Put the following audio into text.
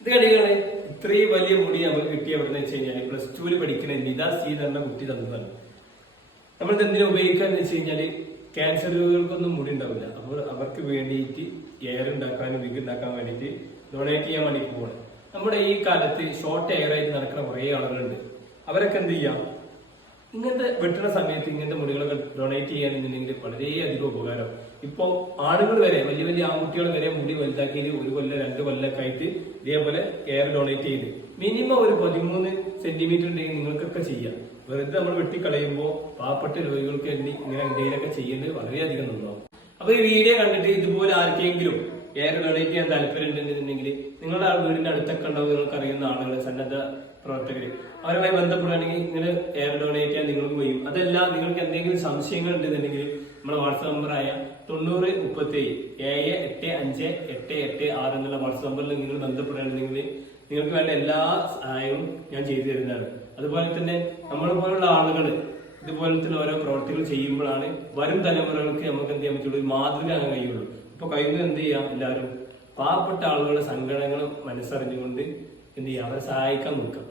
ഇത് കളികളെ ഇത്രയും വലിയ മുടി നമുക്ക് കിട്ടിയ എവിടെന്ന് വെച്ച് കഴിഞ്ഞാൽ +2 പഠിക്കുന്ന നിത സി എന്ന കുട്ടി തന്നതാണ്. നമ്മളിത് എന്തിനാ ഉപയോഗിക്കാന്ന് വെച്ച് കഴിഞ്ഞാല് ക്യാൻസർ രോഗികൾക്കൊന്നും മുടി ഉണ്ടാവില്ല. അപ്പോൾ അവർക്ക് വേണ്ടിയിട്ട് എയർ ഉണ്ടാക്കാനും വിഗ് ഉണ്ടാക്കാൻ വേണ്ടിയിട്ട് ഡൊണേറ്റ് ചെയ്യാൻ വേണ്ടി പോവാണ്. നമ്മുടെ ഈ കാലത്ത് ഷോർട്ട് എയർ ആയിട്ട് നടക്കുന്ന കുറേ ആളുകളുണ്ട്. അവരൊക്കെ എന്ത് ചെയ്യാം, ഇങ്ങനത്തെ വെട്ടുന്ന സമയത്ത് ഇങ്ങനത്തെ മുടികളൊക്കെ ഡൊണേറ്റ് ചെയ്യാന്നുണ്ടെങ്കിൽ വളരെയധികം ഉപകാരം. ഇപ്പോ ആളുകൾ വരെ വലിയ വലിയ ആൺകുട്ടികൾ വരെ മുടി വലുതാക്കിയിട്ട് 1 കൊല്ലം 2 കൊല്ലമൊക്കെ ആയിട്ട് ഇതേപോലെ എയർ ഡൊണേറ്റ് ചെയ്ത് മിനിമം ഒരു 13 സെന്റിമീറ്റർ ഉണ്ടെങ്കിൽ നിങ്ങൾക്കൊക്കെ ചെയ്യാം. വെറുതെ നമ്മൾ വെട്ടിക്കളയുമ്പോൾ പാവപ്പെട്ട രോഗികൾക്ക് വേണ്ടി ഇങ്ങനെ എന്തെങ്കിലുമൊക്കെ ചെയ്യേണ്ടത് വളരെയധികം നന്നാവും. അപ്പൊ ഈ വീഡിയോ കണ്ടിട്ട് ഇതുപോലെ ആർക്കെങ്കിലും എയർ ഡൊണേറ്റ് ചെയ്യാൻ താല്പര്യം ഉണ്ടെന്നുണ്ടെങ്കിൽ നിങ്ങളുടെ വീടിന്റെ അടുത്തൊക്കെ ഉണ്ടാവും, നിങ്ങൾക്ക് അറിയുന്ന ആളുകൾ, സന്നദ്ധ പ്രവർത്തകര്, അവരുമായി ബന്ധപ്പെടുകയാണെങ്കിൽ ഇങ്ങനെ എയർ ഡൊണേറ്റ് ചെയ്യാൻ നിങ്ങൾക്ക് കഴിയും. അതല്ല, നിങ്ങൾക്ക് എന്തെങ്കിലും സംശയങ്ങൾ ഉണ്ടെന്നുണ്ടെങ്കിൽ നമ്മുടെ വാട്സാപ്പ് നമ്പറായ 9037785886 എന്നുള്ള വാട്സാപ്പ് നമ്പറിൽ നിങ്ങൾ ബന്ധപ്പെടുകയാണെങ്കിൽ നിങ്ങൾക്ക് വേണ്ട എല്ലാ സഹായവും ഞാൻ ചെയ്തു തരുന്നതാണ്. അതുപോലെ തന്നെ നമ്മളെ പോലുള്ള ആളുകൾ ഇതുപോലത്തെ ഓരോ പ്രവർത്തികൾ ചെയ്യുമ്പോഴാണ് വരും തലമുറകൾക്ക് നമുക്ക് എന്ത് ചെയ്യാൻ പറ്റുള്ളൂ, മാതൃക ആകാൻ കഴിയുള്ളൂ. ഇപ്പൊ കഴിയുന്നത് എന്ത് ചെയ്യാം, എല്ലാവരും പാവപ്പെട്ട ആളുകളുടെ സങ്കടങ്ങൾ മനസ്സറിഞ്ഞുകൊണ്ട് എന്ത് ചെയ്യാം, അവരെ സഹായിക്കാൻ നോക്കുക.